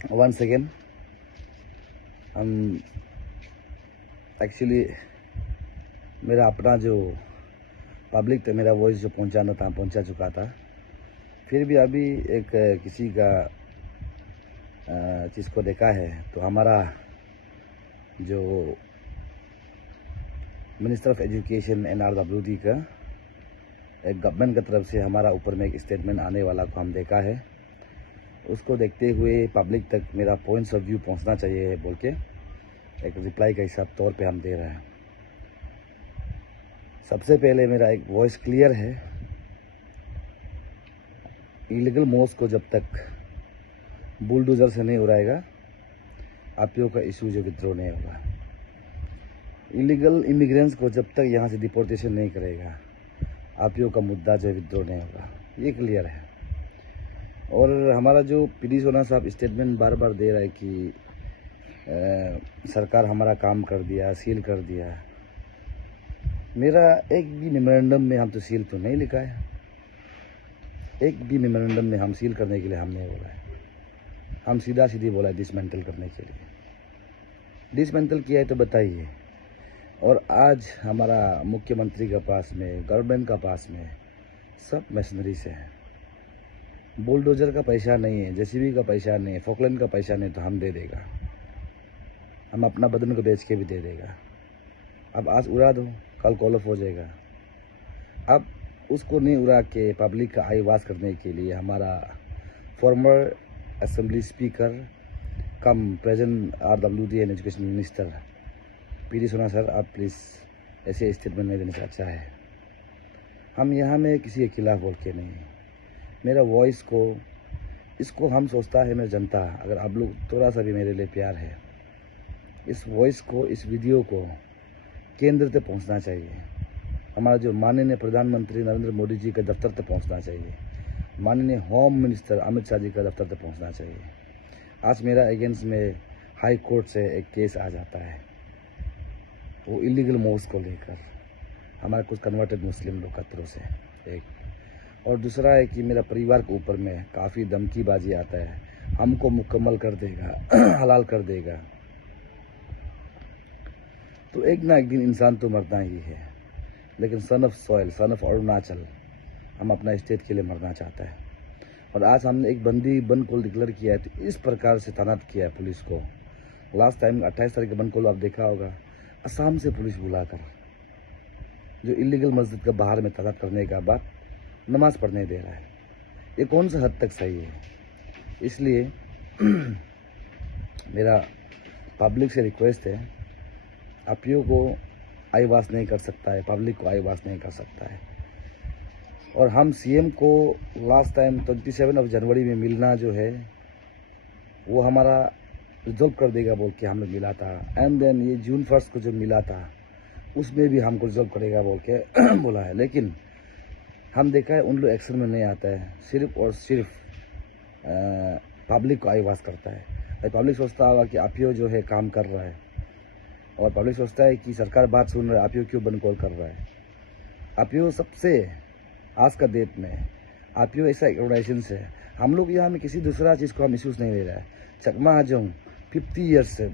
One second हम actually मेरा अपना जो पब्लिक तक मेरा वॉइस जो पहुंचाना था पहुंचा चुका था। फिर भी अभी एक किसी का चीज़ को देखा है तो हमारा जो मिनिस्टर ऑफ एजुकेशन NRWD का एक गवर्नमेंट की तरफ से हमारा ऊपर में एक स्टेटमेंट आने वाला को हम देखा है। उसको देखते हुए पब्लिक तक मेरा पॉइंट्स ऑफ व्यू पहुंचना चाहिए बोल के एक रिप्लाई का हिसाब तौर पे हम दे रहे हैं। सबसे पहले मेरा एक वॉइस क्लियर है, इलीगल मोस को जब तक बुलडोजर से नहीं उड़ाएगा आप लोगों का इशू जो विद्रोह नहीं होगा। इलीगल इमिग्रेंट्स को जब तक यहाँ से डिपोर्टेशन नहीं करेगा आप लोगों का मुद्दा जो विद्रोह नहीं होगा, ये क्लियर है। और हमारा जो PD सोना साहब स्टेटमेंट बार बार दे रहा है कि सरकार हमारा काम कर दिया, सील कर दिया। मेरा एक भी मेमोरेंडम में हम तो सील तो नहीं लिखा है, एक भी मेमोरेंडम में हम सील करने के लिए हमने बोला है। हम सीधा सीधी बोला है डिसमेंटल करने के लिए। डिसमेंटल किया है तो बताइए। और आज हमारा मुख्यमंत्री के पास में, गवर्नमेंट का पास में सब मशीनरी से है। बुलडोजर का पैसा नहीं है, JCB का पैसा नहीं है, फॉकलैंड का पैसा नहीं तो हम दे देगा। हम अपना बदन को बेच के भी दे देगा। अब आज उड़ा दो, कल कॉल ऑफ हो जाएगा। अब उसको नहीं उड़ा के पब्लिक का आई वाश करने के लिए हमारा farmer assembly speaker come present RWD and education minister PD सोना सर, आप प्लीज़ ऐसे स्टेटमेंट नहीं देने का अच्छा है। हम यहाँ में किसी के खिलाफ बोल के नहीं, मेरा वॉइस को इसको हम सोचता है मेरी जनता, अगर आप लोग थोड़ा सा भी मेरे लिए प्यार है, इस वॉइस को, इस वीडियो को केंद्र तक पहुँचना चाहिए। हमारा जो माननीय प्रधानमंत्री नरेंद्र मोदी जी के दफ्तर तक पहुँचना चाहिए, माननीय होम मिनिस्टर अमित शाह जी का दफ्तर तक पहुँचना चाहिए। आज मेरा अगेंस्ट में हाई कोर्ट से एक केस आ जाता है, वो इलीगल मोव्स को लेकर हमारे कुछ कन्वर्टेड मुस्लिम लोग का तरफ से एक, और दूसरा है कि मेरा परिवार के ऊपर में काफ़ी धमकीबाजी आता है, हमको मुकम्मल कर देगा हलाल कर देगा। तो एक ना एक दिन इंसान तो मरना ही है, लेकिन son of soil, son of Arunachal, हम अपना स्टेट के लिए मरना चाहता है। और आज हमने एक बंदी बन को डिक्लेयर किया है, तो इस प्रकार से तैनात किया है पुलिस को। लास्ट टाइम 28 तारीख के बन को आप देखा होगा, असम से पुलिस बुलाकर जो इलीगल मस्जिद के बाहर में तैनात करने का बाद नमाज पढ़ने दे रहा है। ये कौन सा हद तक सही है? इसलिए मेरा पब्लिक से रिक्वेस्ट है, आप लोगों को आई वाश नहीं कर सकता है, पब्लिक को आई वाश नहीं कर सकता है। और हम CM को लास्ट टाइम 27 जनवरी में मिलना जो है वो हमारा रिजॉल्व कर देगा बोल के हम लोग मिला था। एंड देन ये June 1 को जो मिला था उसमें भी हमको रिजॉल्व करेगा बोल के बोला है। लेकिन हम देखा है उन लोग एक्शन में नहीं आता है, सिर्फ और सिर्फ पब्लिक को आई वाश करता है। पब्लिक सोचता होगा कि आप जो है काम कर रहा है, और पब्लिक सोचता है कि सरकार बात सुन रहा है, आप क्यों बंद कॉल कर रहा है। आप सबसे आज का डेट में आप ऐसा ऑर्गेनाइजेशन है, हम लोग यहाँ में किसी दूसरा चीज़ को हम महसूस नहीं ले रहा है। चकमा हजम 50 ईयर्स से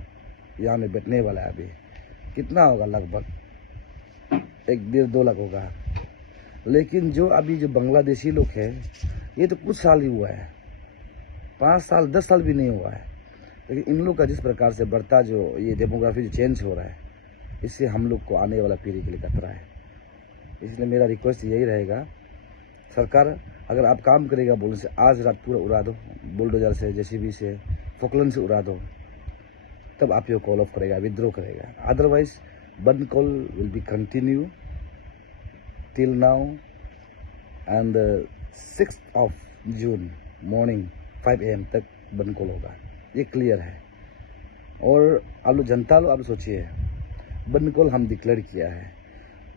यहाँ में बैठने वाला है। अभी कितना होगा, लगभग 1-1.5-2 लाख होगा। लेकिन जो अभी जो बांग्लादेशी लोग हैं, ये तो कुछ साल ही हुआ है, 5 साल 10 साल भी नहीं हुआ है। लेकिन इन लोग का जिस प्रकार से बढ़ता जो ये डेमोग्राफी जो चेंज हो रहा है, इससे हम लोग को आने वाला पीढ़ी के लिए खतरा है। इसलिए मेरा रिक्वेस्ट यही रहेगा, सरकार अगर आप काम करेगा बोलने से आज रात पूरा उड़ा दो, बुलडोजर से, JCB से, फॉकलैंड से उड़ा दो, तब आप ये कॉल ऑफ करेगा, विद्रोह करेगा। अदरवाइज बंद call will be continue till now and 6 June morning 5 AM तक बंद कॉल होगा, ये क्लियर है। और आप लोग जनता लोग आप सोचिए, बंद कॉल हम डिक्लेयर किया है,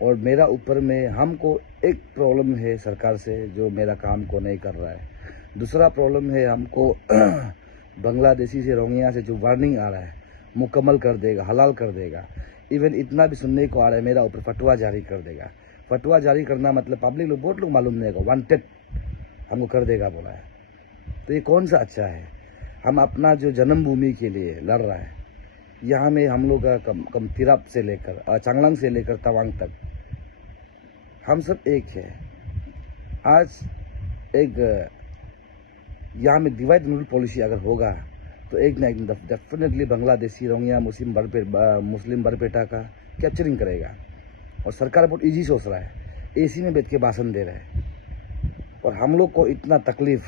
और मेरा ऊपर में हमको एक प्रॉब्लम है सरकार से जो मेरा काम को नहीं कर रहा है। दूसरा प्रॉब्लम है हमको बांग्लादेशी से, रोहिंग्या से जो वार्निंग आ रहा है मुकम्मल कर देगा, हलाल कर देगा। इवन इतना भी सुनने को आ रहा है मेरा ऊपर फतवा जारी कर देगा। फतवा जारी करना मतलब पब्लिक लोग बहुत लोग मालूम नहीं होगा, वांटेड हमको कर देगा बोला है। तो ये कौन सा अच्छा है? हम अपना जो जन्मभूमि के लिए लड़ रहा है, यहाँ में हम लोग का कम तिरप से लेकर चांगलांग से लेकर तवांग तक हम सब एक है। आज एक यहाँ में डिवाइड रूल पॉलिसी अगर होगा तो एक ना एक definitely Bangladeshi Rohingya Muslim Barpeta का कैप्चरिंग करेगा। और सरकार बहुत इजी सोच रहा है, एसी में बैठ के भाषण दे रहा है, और हम लोग को इतना तकलीफ,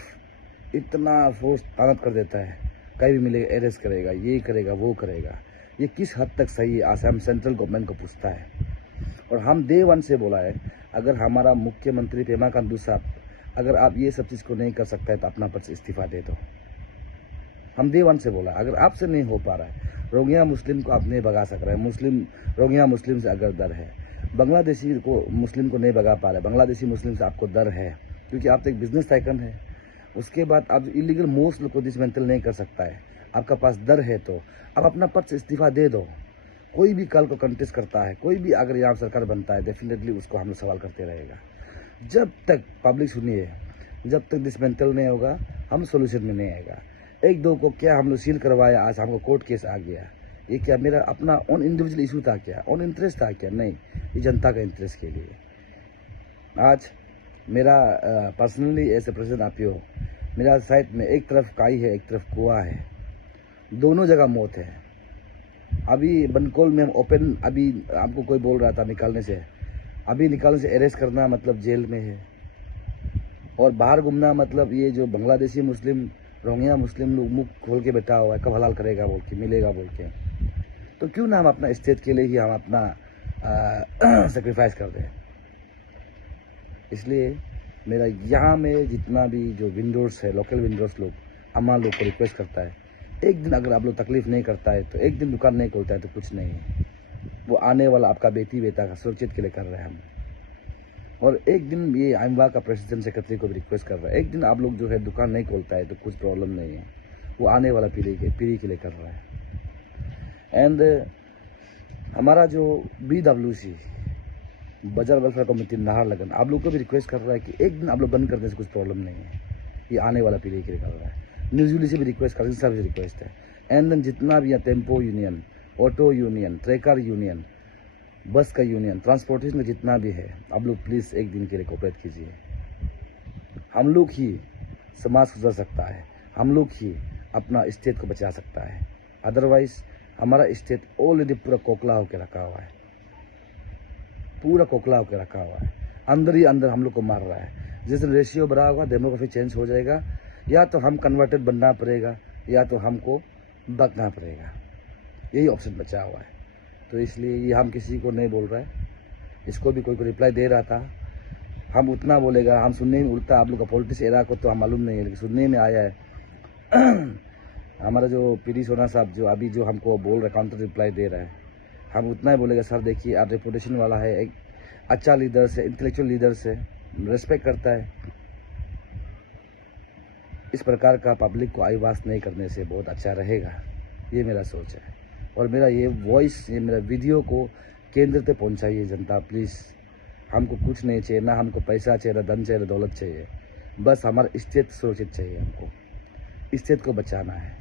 इतना सोच तानत कर देता है, कहीं भी मिलेगा अरेस्ट करेगा, ये करेगा, वो करेगा। ये किस हद तक सही है, आसाम सेंट्रल गवर्नमेंट को पूछता है। और हम डे वन से बोला है, अगर हमारा मुख्यमंत्री पेमा खांडू साहब, अगर आप ये सब चीज़ को नहीं कर सकता है तो अपना पद से इस्तीफा दे दो। हम डे वन से बोला, अगर आपसे नहीं हो पा रहा है, रोहिंग्या मुस्लिम को आप नहीं भगा सक रहे हैं, रोहिंग्या मुस्लिम से अगर डर है, बांग्लादेशी को मुस्लिम को नहीं भगा पा रहे, बांग्लादेशी मुस्लिम से आपको डर है क्योंकि आप तो एक बिजनेस टाइकन है। उसके बाद आप इलीगल मोस्ट को डिसमेंटल नहीं कर सकता है, आपका पास डर है, तो आप अपना पद से इस्तीफा दे दो। कोई भी कल को कंटेस्ट करता है, कोई भी अगर यहाँ सरकार बनता है, डेफिनेटली उसको हम लोग सवाल करते रहेगा। जब तक पब्लिक सुनिए, जब तक डिसमेंटल नहीं होगा, हम सोल्यूशन में नहीं आएगा। एक दो को क्या हम लोग सील करवाया, आज हमको कोर्ट केस आ गया, ये क्या मेरा अपना ऑन इंडिविजुअल इशू था क्या, ऑन इंटरेस्ट था क्या? नहीं, ये जनता का इंटरेस्ट के लिए। आज मेरा पर्सनली ऐसे प्रेसिडेंट आपियो, मेरा साइड में एक तरफ काई है, एक तरफ कुआं है, दोनों जगह मौत है। अभी बनकोल में हम ओपन, अभी आपको कोई बोल रहा था निकालने से, अभी निकालने से अरेस्ट करना मतलब जेल में है, और बाहर घूमना मतलब ये जो बांग्लादेशी मुस्लिम रोहिंग्या मुस्लिम लोग मुख खोल के बैठा हुआ है, कब हलाल करेगा बोल के, मिलेगा बोल के। तो क्यों ना हम अपना स्टेट के लिए ही हम अपना सेक्रीफाइस कर दें। इसलिए मेरा यहाँ में जितना भी जो विंडोर्स है, लोकल विंडोर्स लोग, अम्मा लोग को रिक्वेस्ट करता है, एक दिन अगर आप लोग तकलीफ नहीं करता है तो एक दिन दुकान नहीं खोलता है तो कुछ नहीं है। वो आने वाला आपका बेटी बेटा का सुरक्षित के लिए कर रहे हैं हम। और एक दिन ये आइमवा का प्रेसिडेंट सेक्रेटरी को भी रिक्वेस्ट कर रहा है, एक दिन आप लोग जो है दुकान नहीं खोलता है तो कुछ प्रॉब्लम नहीं है, वो आने वाला पीढ़ी के लिए कर रहा है। एंड हमारा जो BWC बाजार वेलफेयर कमेटी नाहरलगुन, आप लोग को भी रिक्वेस्ट कर रहा है कि एक दिन आप लोग बंद करने से कुछ प्रॉब्लम नहीं है, ये आने वाला पीढ़ी के लिए कर रहा है। न्यूज़ से भी रिक्वेस्ट कर रहे हैं, सबसे रिक्वेस्ट है। एंड देन जितना भी यहाँ tempo union, auto union, tracker union, बस का यूनियन, ट्रांसपोर्टेशन में जितना भी है, आप लोग प्लीज़ एक दिन के लिए कोऑपरेट कीजिए। हम लोग ही समाज सुधर सकता है, हम लोग ही अपना स्टेट को बचा सकता है। अदरवाइज हमारा स्टेट ऑलरेडी पूरा खोखला होकर रखा हुआ है, पूरा खोखला होकर रखा हुआ है, अंदर ही अंदर हम लोग को मार रहा है। जैसे रेशियो बढ़ा होगा, डेमोग्राफी चेंज हो जाएगा, या तो हम कन्वर्टेड बनना पड़ेगा या तो हमको बकना पड़ेगा, यही ऑप्शन बचा हुआ है। तो इसलिए ये हम किसी को नहीं बोल रहा है, इसको भी कोई को रिप्लाई दे रहा था, हम उतना बोलेगा, हम सुनने में उल्टा, आप लोग का पॉलिटिक्स एरा को तो हम मालूम नहीं है, लेकिन सुनने में आया है। हमारा जो पीडी सोना साहब जो अभी जो हमको बोल रहे, काउंटर रिप्लाई दे रहा है, हम उतना ही बोलेगा, सर देखिए आप रेपुटेशन वाला है, एक अच्छा लीडर से, इंटेलेक्चुअल लीडर से, रेस्पेक्ट करता है, इस प्रकार का पब्लिक को आईवास नहीं करने से बहुत अच्छा रहेगा, ये मेरा सोच है। और मेरा ये वॉइस, ये मेरा वीडियो को केंद्र तक पहुंचाइए जनता प्लीज़। हमको कुछ नहीं चाहिए, ना हमको पैसा चाहिए, ना धन चाहिए, ना दौलत चाहिए, बस हमारा स्टेट सुरक्षित चाहिए। हमको स्टेट को बचाना है।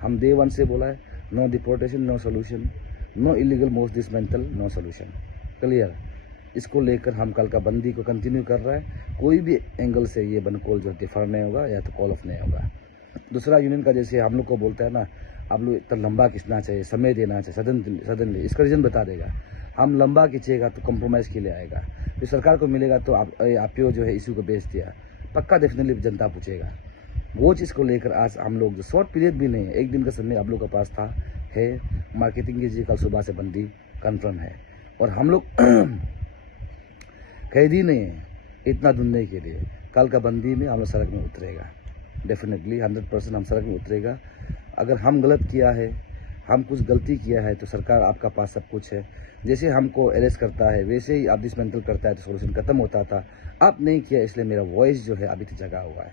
हम डे वन से बोला है, no deportation, no solution, no illegal most dismantle, no solution, clear. इसको लेकर हम कल का बंदी को कंटिन्यू कर रहा है। कोई भी एंगल से ये बनकोल जो डिफर नहीं होगा या तो कॉल ऑफ नहीं होगा। दूसरा यूनियन का जैसे हम लोग को बोलता है ना, आप लोग इतना लंबा खींचना चाहिए, समय देना चाहिए, सडनली इसका रीजन बता देगा। हम लंबा खींचेगा तो कंप्रोमाइज़ के लिए आएगा, फिर सरकार को मिलेगा तो आप जो है इशू को बेच दिया, पक्का डेफिनेटली जनता पूछेगा। वो चीज़ को लेकर आज हम लोग जो शॉर्ट पीरियड भी नहीं है, एक दिन का समय आप लोग के पास था, है मार्केटिंग कीजिए, कल सुबह से बंदी कन्फर्म है। और हम लोग कैदी नहीं है इतना ढूंढने के लिए, कल का बंदी में हम लोग सड़क में उतरेगा, डेफिनेटली 100% हम सड़क में उतरेगा। अगर हम गलत किया है, हम कुछ गलती किया है तो सरकार आपका पास सब कुछ है। जैसे हमको अरेस्ट करता है वैसे ही आप डिसमेंटल करता है तो सोल्यूशन खत्म होता था, आप नहीं किया, इसलिए मेरा वॉइस जो है अभी तक जगा हुआ है।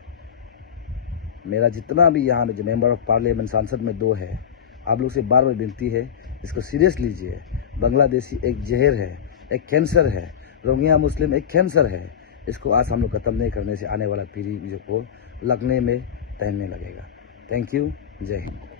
मेरा जितना भी यहाँ में जो मेंबर ऑफ पार्लियामेंट सांसद में 2 है, आप लोग से बार बार विनती है, इसको सीरियस लीजिए। बांग्लादेशी एक जहर है, एक कैंसर है, रोहिंग्या मुस्लिम एक कैंसर है। इसको आज हम लोग खत्म नहीं करने से आने वाला पीढ़ी जो को लगने में तैरने लगेगा। Thank you. जय हिंद।